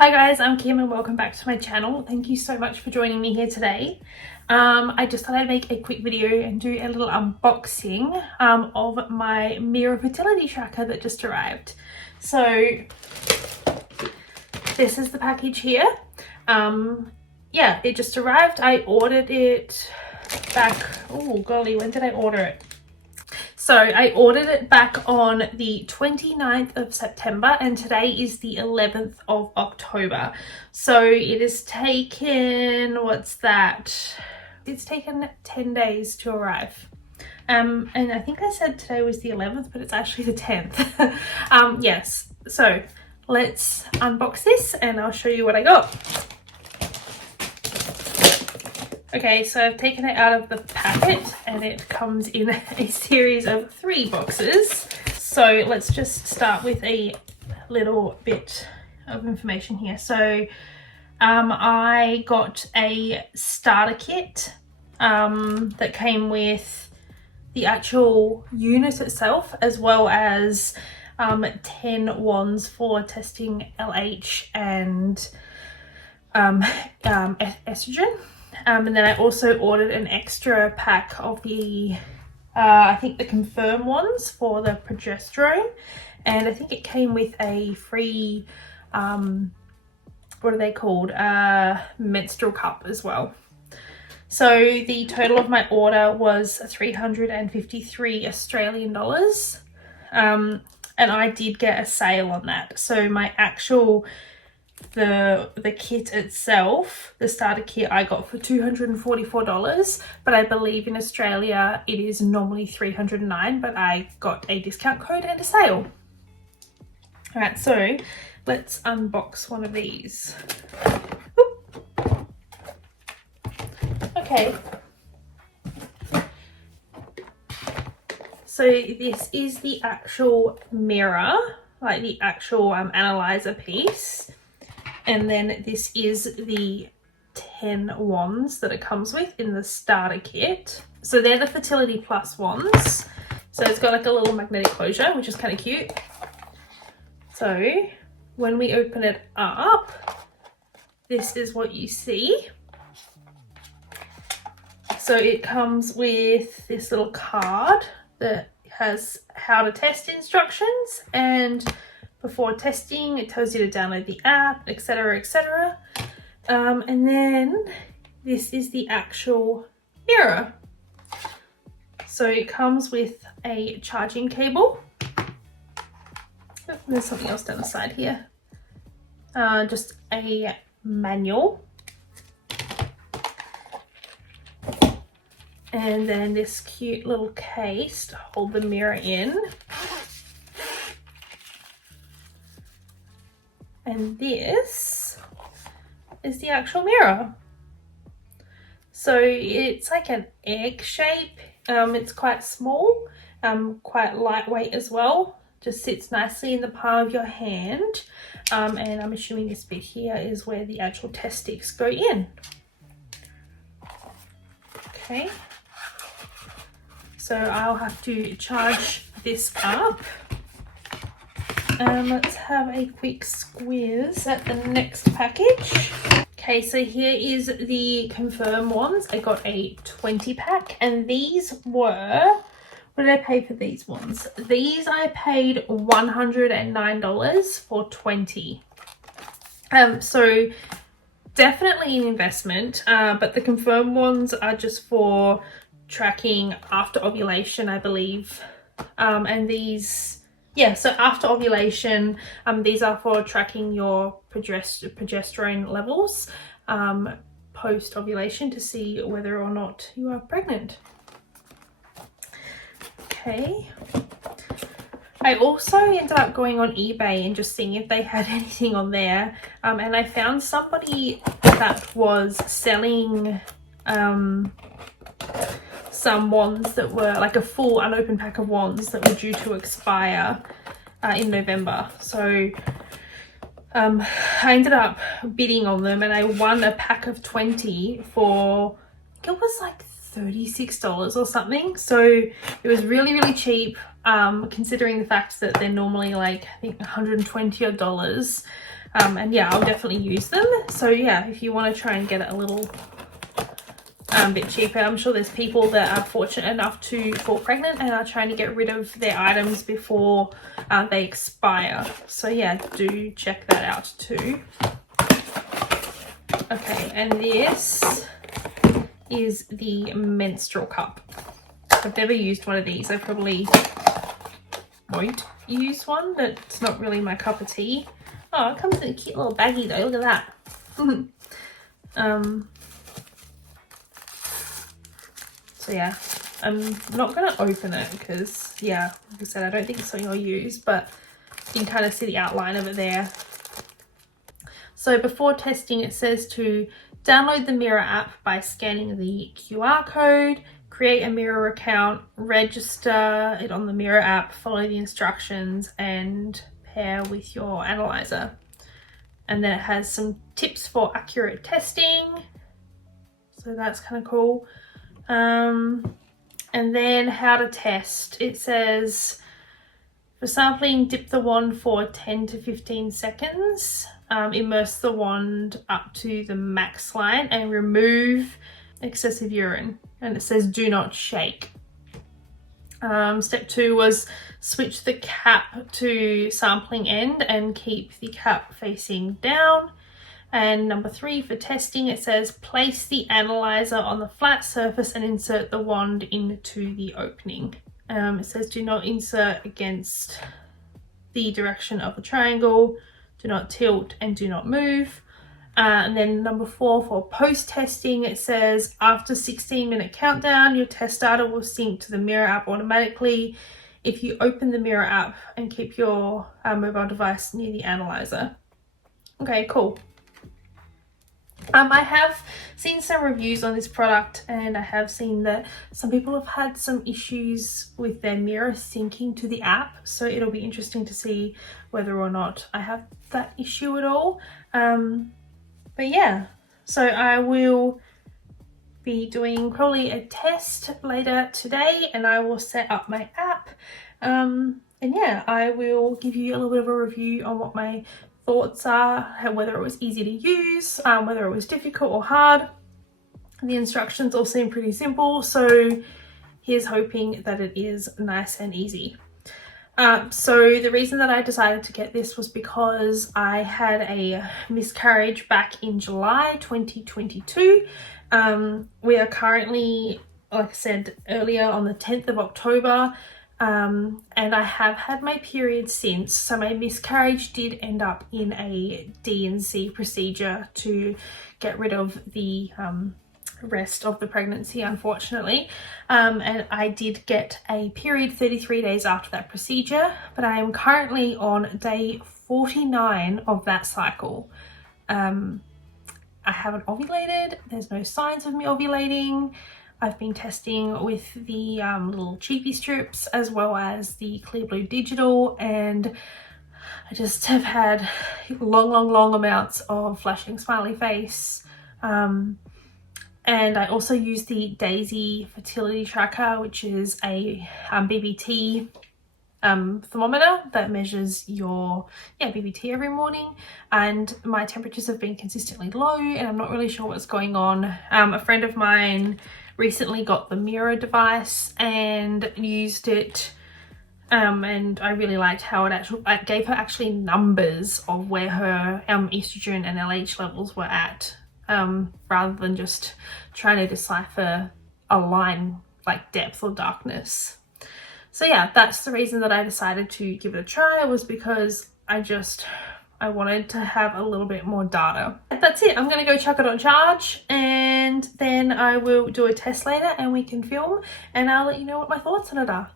Hi guys, I'm Kim and welcome back to my channel. Thank you so much for joining me here today. I just thought I'd make a quick video and do a little unboxing of my Mira Fertility tracker that just arrived. So this is the package here. Yeah, it just arrived. I ordered it back, oh golly, when did I order it? So I ordered it back on the 29th of September and today is the 11th of October. So it has taken, what's that? It's taken 10 days to arrive. And I think I said today was the 11th, but it's actually the 10th. Yes, so let's unbox this and I'll show you what I got. Okay, so I've taken it out of the packet and it comes in a series of 3 boxes. So let's just start with a little bit of information here. So I got a starter kit that came with the actual unit itself, as well as 10 wands for testing LH and estrogen. And then I also ordered an extra pack of the, I think the confirm ones for the progesterone. And I think it came with a free, what are they called? Menstrual cup as well. So the total of my order was 353 Australian dollars. And I did get a sale on that. So my actual the kit itself, the starter kit, I got for $244, but I believe in Australia it is normally $309, but I got a discount code and a sale. All right, so let's unbox one of these. Okay, so this is the actual mirror, like the actual analyzer piece. And then this is the 10 wands that it comes with in the starter kit. So they're the Fertility Plus wands. So it's got like a little magnetic closure, which is kind of cute. So when we open it up, this is what you see. So it comes with this little card that has how to test instructions, and before testing it tells you to download the app, etc, etc. And then this is the actual mirror. So it comes with a charging cable. Oh, there's something else down the side here. Just a manual. And then this cute little case to hold the mirror in. And this is the actual mirror. So it's like an egg shape. It's quite small, quite lightweight as well. Just sits nicely in the palm of your hand. And I'm assuming this bit here is where the actual test sticks go in. Okay. So I'll have to charge this up. Let's have a quick squeeze at the next package. Okay, so here is the confirm ones. I got a 20 pack and these were, what did I pay for these ones? These I paid $109 for 20. So definitely an investment, but the confirm ones are just for tracking after ovulation, I believe. And these, yeah, so after ovulation, these are for tracking your progesterone levels post ovulation to see whether or not you are pregnant. Okay. I also ended up going on eBay and just seeing if they had anything on there, and I found somebody that was selling some wands that were like a full unopened pack of wands that were due to expire in November. So I ended up bidding on them and I won a pack of 20 for, I think it was like $36 or something. So it was really, really cheap, considering the fact that they're normally like, I think $120 odd. And yeah, I'll definitely use them. So yeah, if you want to try and get it a little bit cheaper, I'm sure there's people that are fortunate enough to fall pregnant and are trying to get rid of their items before they expire. So yeah, do check that out too. Okay, and this is the menstrual cup. I've never used one of these. I probably won't use one. That's not really my cup of tea. Oh, it comes in a cute little baggie though. Look at that. So yeah, I'm not going to open it because, yeah, like I said, I don't think it's something I'll use, but you can kind of see the outline of it there. So before testing, it says to download the Mira app by scanning the QR code, create a Mira account, register it on the Mira app, follow the instructions, and pair with your analyzer. And then it has some tips for accurate testing. So that's kind of cool. And then how to test. It says for sampling, dip the wand for 10 to 15 seconds. Immerse the wand up to the max line and remove excessive urine. And it says do not shake. Step 2 was switch the cap to sampling end and keep the cap facing down. And number 3 for testing, it says place the analyzer on the flat surface and insert the wand into the opening. It says do not insert against the direction of the triangle, do not tilt, and do not move. And then number 4 for post-testing, it says after 16-minute countdown, your test data will sync to the Mira app automatically if you open the Mira app and keep your mobile device near the analyzer. Okay, cool. I have seen some reviews on this product, and I have seen that some people have had some issues with their Mira syncing to the app, so it'll be interesting to see whether or not I have that issue at all. But yeah, so I will be doing probably a test later today, and I will set up my app, and yeah, I will give you a little bit of a review on what my thoughts are, whether it was easy to use, whether it was difficult or hard. The instructions all seem pretty simple, so here's hoping that it is nice and easy. So the reason that I decided to get this was because I had a miscarriage back in July 2022. We are currently, like I said earlier, on the 10th of October. And I have had my period since, so my miscarriage did end up in a D&C procedure to get rid of the rest of the pregnancy, unfortunately, and I did get a period 33 days after that procedure, but I am currently on day 49 of that cycle. I haven't ovulated, there's no signs of me ovulating. I've been testing with the little cheapy strips as well as the Clear Blue Digital, and I just have had long amounts of flashing smiley face. And I also use the Daisy fertility tracker, which is a BBT thermometer that measures your BBT every morning, and my temperatures have been consistently low and I'm not really sure what's going on. A friend of mine recently got the Mira device and used it, and I really liked how it gave her actually numbers of where her estrogen and LH levels were at, rather than just trying to decipher a line like depth or darkness. So yeah, that's the reason that I decided to give it a try, was because I wanted to have a little bit more data. That's it. I'm going to go chuck it on charge, and then I will do a test later and we can film, and I'll let you know what my thoughts on it are.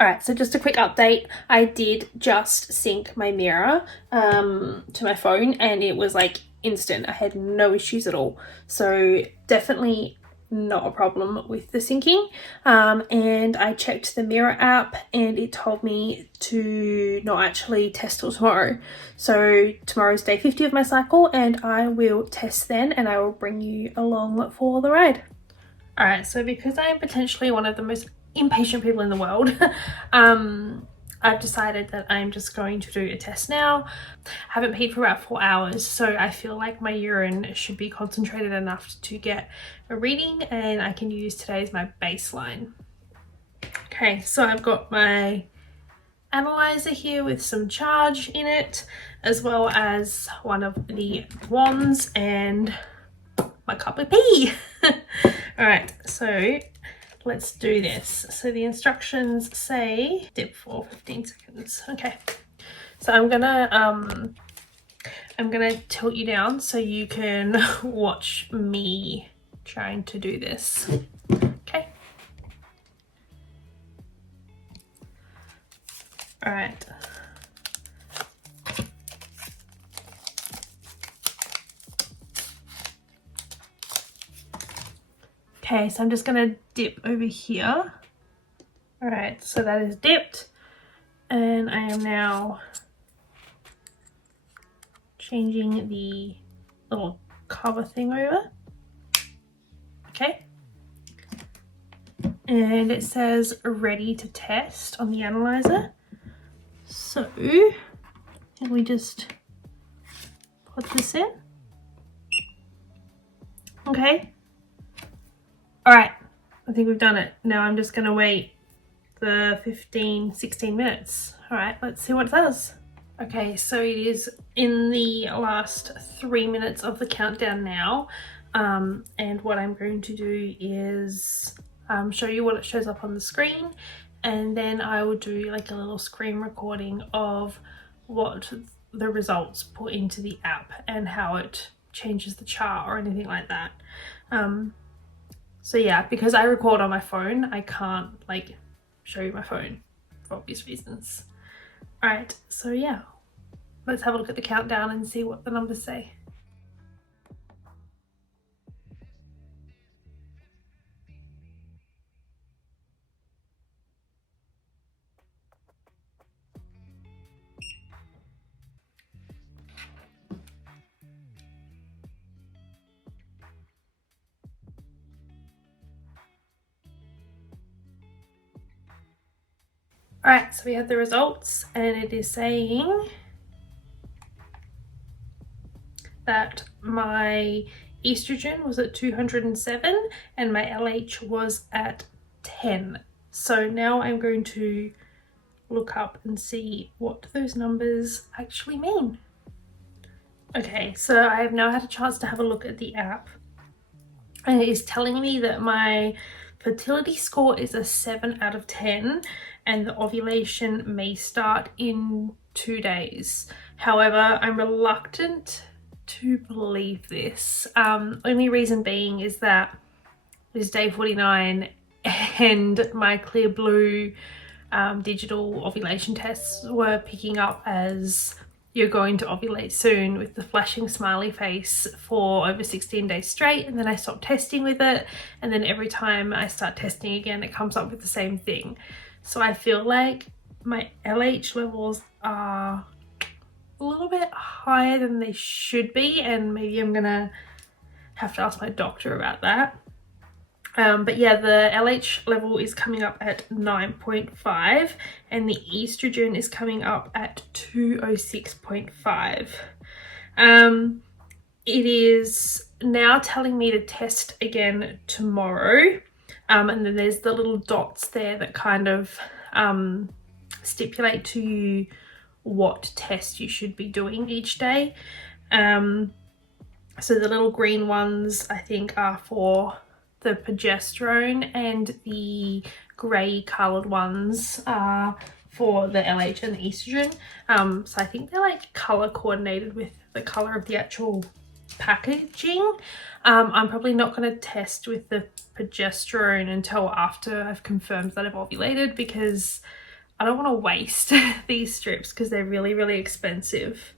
Alright, so just a quick update. I did just sync my Mira to my phone, and it was like instant. I had no issues at all. So definitely not a problem with the syncing. And I checked the Mira app and it told me to not actually test till tomorrow. So tomorrow's day 50 of my cycle, and I will test then, and I will bring you along for the ride. All right, so because I am potentially one of the most impatient people in the world, I've decided that I'm just going to do a test now. I haven't peed for about 4 hours, so I feel like my urine should be concentrated enough to get a reading, and I can use today as my baseline. Okay, so I've got my analyzer here with some charge in it, as well as one of the wands and my cup of pee. All right, so let's do this. So the instructions say dip for 15 seconds. Okay, so I'm gonna tilt you down so you can watch me trying to do this. Okay. All right. Okay, so I'm just gonna dip over here. All right, so that is dipped, and I am now changing the little cover thing over. Okay, and it says ready to test on the analyzer. So can we just put this in? Okay. All right, I think we've done it. Now I'm just gonna wait the 16 minutes. All right, let's see what it does. Okay, so it is in the last 3 minutes of the countdown now. And what I'm going to do is show you what it shows up on the screen, and then I will do like a little screen recording of what the results put into the app and how it changes the chart or anything like that. So yeah, because I record on my phone, I can't like show you my phone for obvious reasons. All right, so yeah, let's have a look at the countdown and see what the numbers say. All right, so we have the results, and it is saying that my estrogen was at 207 and my LH was at 10. So now I'm going to look up and see what those numbers actually mean. Okay, so I have now had a chance to have a look at the app, and it is telling me that my fertility score is a 7 out of 10 and the ovulation may start in 2 days. However, I'm reluctant to believe this. Only reason being is that it is day 49 and my Clear Blue digital ovulation tests were picking up as you're going to ovulate soon with the flashing smiley face for over 16 days straight, and then I stopped testing with it, and then every time I start testing again it comes up with the same thing. So I feel like my LH levels are a little bit higher than they should be, and maybe I'm gonna have to ask my doctor about that. But yeah, the LH level is coming up at 9.5 and the estrogen is coming up at 206.5. It is now telling me to test again tomorrow. And then there's the little dots there that kind of stipulate to you what test you should be doing each day. So the little green ones I think are for the progesterone, and the grey coloured ones are for the LH and the estrogen. So I think they're like colour coordinated with the colour of the actual packaging. I'm probably not going to test with the progesterone until after I've confirmed that I've ovulated, because I don't want to waste these strips because they're really, really expensive.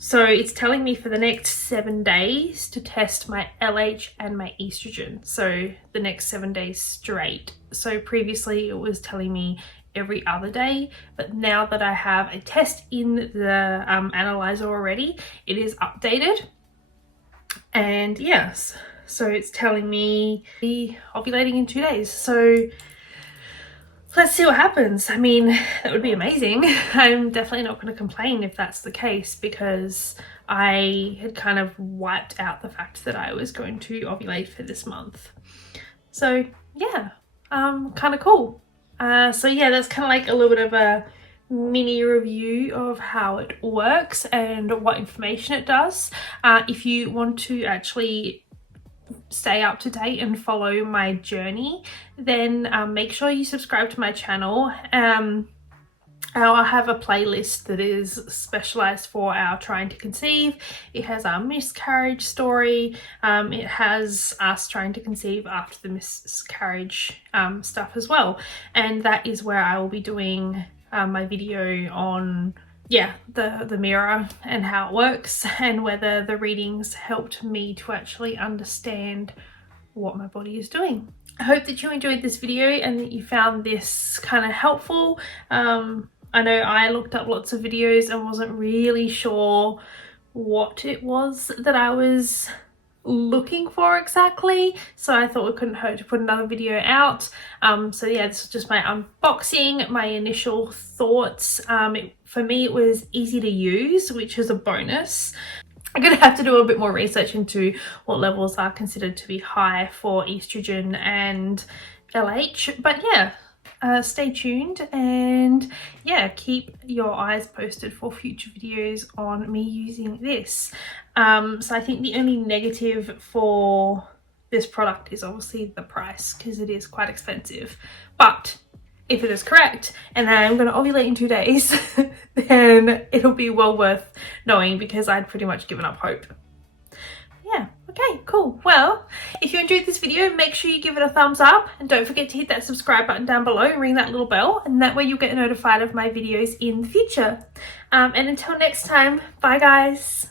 So it's telling me for the next 7 days to test my LH and my estrogen. So the next 7 days straight. So previously it was telling me every other day, but now that I have a test in the analyzer already, it is updated. And yes, So it's telling me ovulating in 2 days. So let's see what happens. I mean, that would be amazing. I'm definitely not going to complain if that's the case, because I had kind of wiped out the fact that I was going to ovulate for this month. So yeah, kind of cool. So yeah, that's kind of like a little bit of a mini review of how it works and what information it does. If you want to actually stay up to date and follow my journey, then make sure you subscribe to my channel. I'll have a playlist that is specialized for our trying to conceive. It has our miscarriage story. It has us trying to conceive after the miscarriage stuff as well. And that is where I will be doing my video on the Mira and how it works, and whether the readings helped me to actually understand what my body is doing. I hope that you enjoyed this video and that you found this kind of helpful. I know I looked up lots of videos and wasn't really sure what it was that I was looking for exactly, so I thought it couldn't hurt to put another video out. So yeah, this was just my unboxing, my initial thoughts. For me it was easy to use, which is a bonus. I'm gonna have to do a bit more research into what levels are considered to be high for estrogen and LH, but yeah, stay tuned, and yeah, keep your eyes posted for future videos on me using this. So I think the only negative for this product is obviously the price, because it is quite expensive. But if it is correct and I'm going to ovulate in 2 days, then it'll be well worth knowing, because I'd pretty much given up hope. Yeah, okay, cool. Well, if you enjoyed this video, make sure you give it a thumbs up, and don't forget to hit that subscribe button down below and ring that little bell, and that way you'll get notified of my videos in the future. And until next time, bye guys.